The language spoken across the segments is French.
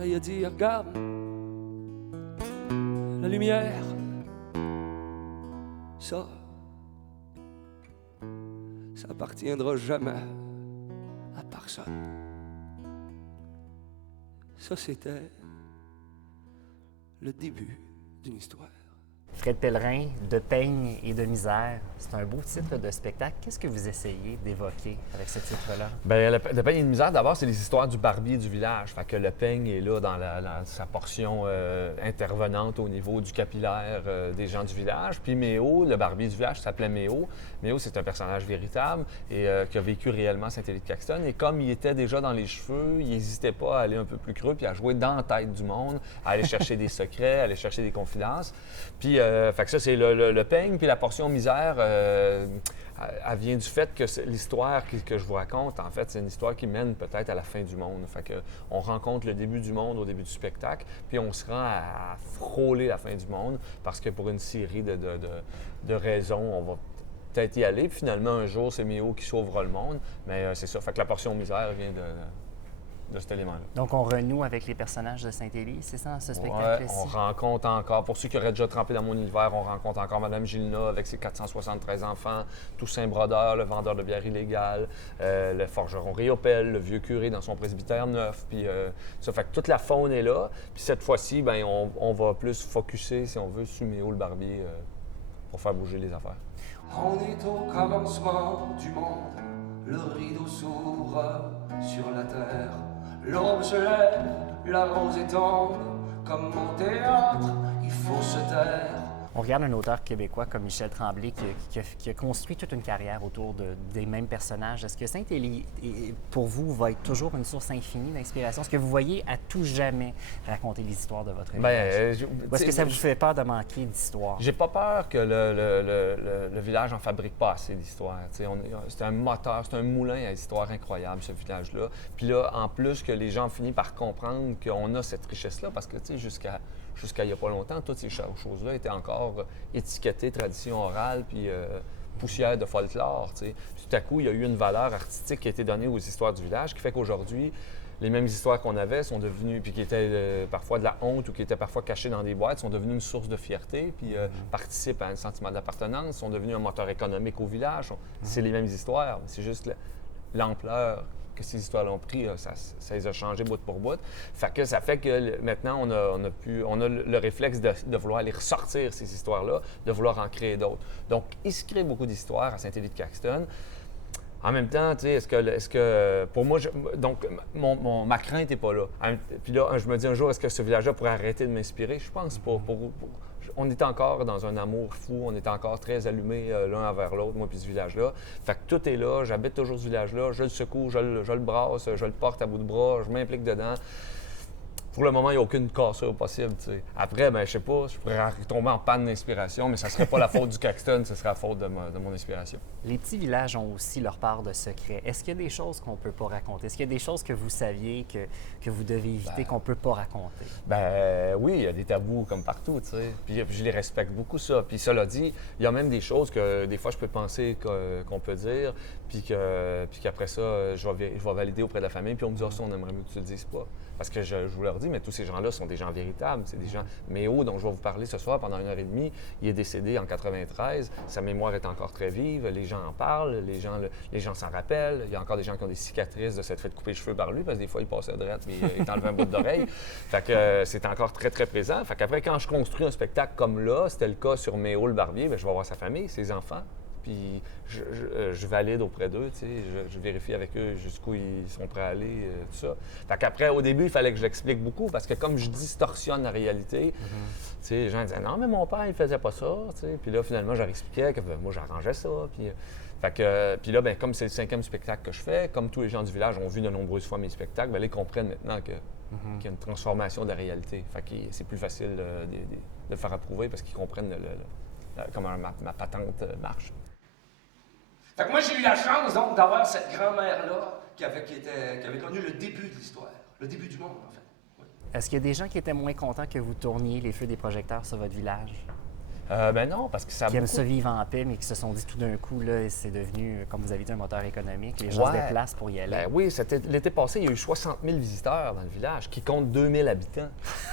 Et il a dit, regarde, la lumière, ça appartiendra jamais à personne. Ça, c'était le début d'une histoire. Fred Pellerin, De peigne et de misère, c'est un beau titre de spectacle. Qu'est-ce que vous essayez d'évoquer avec ce titre-là? Bien, Le peigne et de misère, d'abord, c'est les histoires du barbier du village. Fait que le peigne est là dans sa portion intervenante au niveau du capillaire des gens du village. Puis Méo, le barbier du village, s'appelait Méo. Méo, c'est un personnage véritable et qui a vécu réellement à Saint-Élie-de-Caxton. Et comme il était déjà dans les cheveux, il n'hésitait pas à aller un peu plus creux puis à jouer dans la tête du monde, à aller chercher des secrets, à aller chercher des confidences. Puis, fait que ça, c'est le peigne. Puis la portion misère, elle vient du fait que l'histoire que je vous raconte, en fait, c'est une histoire qui mène peut-être à la fin du monde. Fait que on rencontre le début du monde au début du spectacle, puis on se rend à frôler la fin du monde parce que pour une série de raisons, on va peut-être y aller. Puis finalement, un jour, c'est Méo qui sauvera le monde. Mais c'est ça. Fait que la portion misère vient de cet élément-là. Donc, on renoue avec les personnages de Saint-Élie, c'est ça, ce spectacle-ci? On rencontre encore, pour ceux qui auraient déjà trempé dans mon univers, on rencontre encore Mme Gilna avec ses 473 enfants, Toussaint Brodeur, le vendeur de bière illégale, le forgeron Réopel, le vieux curé dans son presbytère neuf, puis ça fait que toute la faune est là. Puis cette fois-ci, bien, on va plus focusser, si on veut, sur Méo le barbier pour faire bouger les affaires. On est au commencement du monde, le rideau s'ouvre sur la terre. L'aube se lève, la rose est tombe, comme mon théâtre, il faut se taire. On regarde un auteur québécois comme Michel Tremblay qui a construit toute une carrière autour des mêmes personnages. Est-ce que Saint-Élie, pour vous, va être toujours une source infinie d'inspiration? Est-ce que vous voyez à tout jamais raconter les histoires de votre village? Ou est-ce que ça vous fait peur de manquer d'histoire? J'ai pas peur que le village en fabrique pas assez d'histoires. C'est un moteur, c'est un moulin à histoires incroyables, ce village-là. Puis là, en plus que les gens finissent par comprendre qu'on a cette richesse-là, parce que jusqu'à il n'y a pas longtemps, toutes ces choses-là étaient encore étiquetées tradition orale puis poussière de folklore. Puis tout à coup, il y a eu une valeur artistique qui a été donnée aux histoires du village qui fait qu'aujourd'hui, les mêmes histoires qu'on avait sont devenues, puis qui étaient parfois de la honte ou qui étaient parfois cachées dans des boîtes, sont devenues une source de fierté, puis participent à un sentiment d'appartenance, sont devenues un moteur économique au village. C'est les mêmes histoires, c'est juste l'ampleur que ces histoires-là ont pris, ça les a changés bout pour bout. Fait que ça fait que maintenant, on a le réflexe de vouloir aller ressortir ces histoires-là, de vouloir en créer d'autres. Donc, il se crée beaucoup d'histoires à Saint-Élie-de-Caxton. En même temps, tu sais, est-ce que pour moi, donc ma crainte n'est pas là. Puis là, je me dis un jour, est-ce que ce village-là pourrait arrêter de m'inspirer? Je pense pas. On est encore dans un amour fou, on est encore très allumés l'un envers l'autre, moi puis ce village-là. Fait que tout est là, j'habite toujours ce village-là, je le secoue, je le brasse, je le porte à bout de bras, je m'implique dedans. Pour le moment, il n'y a aucune cassure possible. T'sais. Après, ben, je sais pas, je pourrais tomber en panne d'inspiration, mais ça ne serait pas la faute du Caxton, ce serait la faute de mon inspiration. Les petits villages ont aussi leur part de secrets. Est-ce qu'il y a des choses qu'on ne peut pas raconter? Est-ce qu'il y a des choses que vous saviez que vous devez éviter, qu'on ne peut pas raconter? Ben oui, il y a des tabous comme partout, tu sais. Puis je les respecte beaucoup, ça. Puis cela dit, il y a même des choses que des fois je peux penser qu'on peut dire, puis qu'après ça, je vais valider auprès de la famille, puis on me dit « Ah, ça, on aimerait mieux que tu le dises pas. » Parce que je vous leur dis, mais tous ces gens-là sont des gens véritables. C'est des gens. Méo, dont je vais vous parler ce soir pendant 1h30, il est décédé en 93. Sa mémoire est encore très vive. Les gens en parlent. Les gens s'en rappellent. Il y a encore des gens qui ont des cicatrices de s'être fait couper les cheveux par lui, parce que des fois, il passait droite et il enlevait un bout d'oreille. Fait que c'est encore très, très présent. Fait qu'après, quand je construis un spectacle comme là, c'était le cas sur Méo le barbier, bien, je vais voir sa famille, ses enfants. Puis je valide auprès d'eux, tu sais, je vérifie avec eux jusqu'où ils sont prêts à aller, tout ça. Fait qu'après, au début, il fallait que je l'explique beaucoup parce que comme je distorsionne la réalité, tu sais, les gens disaient « Non, mais mon père, il faisait pas ça », tu sais. Puis là, finalement, je leur expliquais que moi, j'arrangeais ça. Puis là, ben, comme c'est le 5e spectacle que je fais, comme tous les gens du village ont vu de nombreuses fois mes spectacles, ben, là, ils comprennent maintenant qu'il y a une transformation de la réalité. Fait que c'est plus facile de le faire approuver parce qu'ils comprennent comment ma patente marche. Fait que moi, j'ai eu la chance, donc, d'avoir cette grand-mère-là qui avait connu le début de l'histoire, le début du monde, en fait. Oui. Est-ce qu'il y a des gens qui étaient moins contents que vous tourniez les feux des projecteurs sur votre village? Ben non, parce que ça a Qui aiment beaucoup... ça vivre en paix, mais qui se sont dit tout d'un coup, là, c'est devenu, comme vous avez dit, un moteur économique. Les gens se Ouais. déplacent pour y aller. Ben oui, l'été passé, il y a eu 60 000 visiteurs dans le village, qui compte 2000 habitants,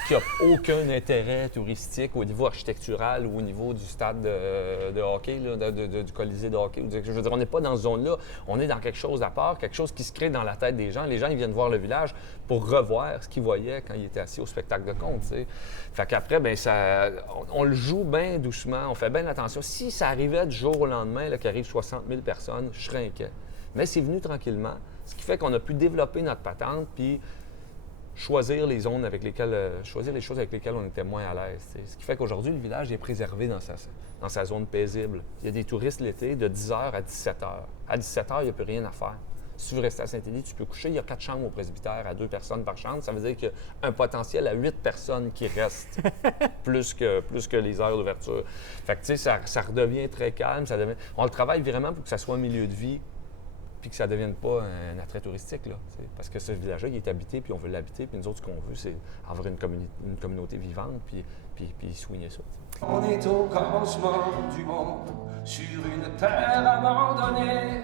qui n'ont aucun intérêt touristique au niveau architectural ou au niveau du stade de hockey, là, du Colisée de hockey. Je veux dire, on n'est pas dans ce zone-là, on est dans quelque chose à part, quelque chose qui se crée dans la tête des gens. Les gens, ils viennent voir le village pour revoir ce qu'ils voyaient quand ils étaient assis au spectacle de contes, tu sais. Fait qu'après, ben on le joue bien doucement, on fait bien attention. Si ça arrivait du jour au lendemain, là, qu'il arrive 60 000 personnes, je serais inquiet. Mais c'est venu tranquillement, ce qui fait qu'on a pu développer notre patente puis choisir les zones avec lesquelles, choisir les choses avec lesquelles on était moins à l'aise. T'sais. Ce qui fait qu'aujourd'hui, le village est préservé dans sa zone paisible. Il y a des touristes l'été de 10h à 17h. À 17h, il n'y a plus rien à faire. Si tu veux rester à Saint-Élie, tu peux coucher. Il y a 4 chambres au presbytère à 2 personnes par chambre. Ça veut dire qu'il y a un potentiel à 8 personnes qui restent, plus que les heures d'ouverture. Fait que, tu sais, ça redevient très calme. On le travaille vraiment pour que ça soit un milieu de vie puis que ça ne devienne pas un attrait touristique, là, t'sais. Parce que ce village-là, il est habité, puis on veut l'habiter. Puis nous autres, ce qu'on veut, c'est avoir une communauté vivante, puis soigner ça. T'sais. On est au commencement du monde, sur une terre abandonnée.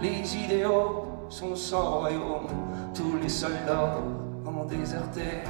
Les idéaux sont sans royaume, tous les soldats ont déserté.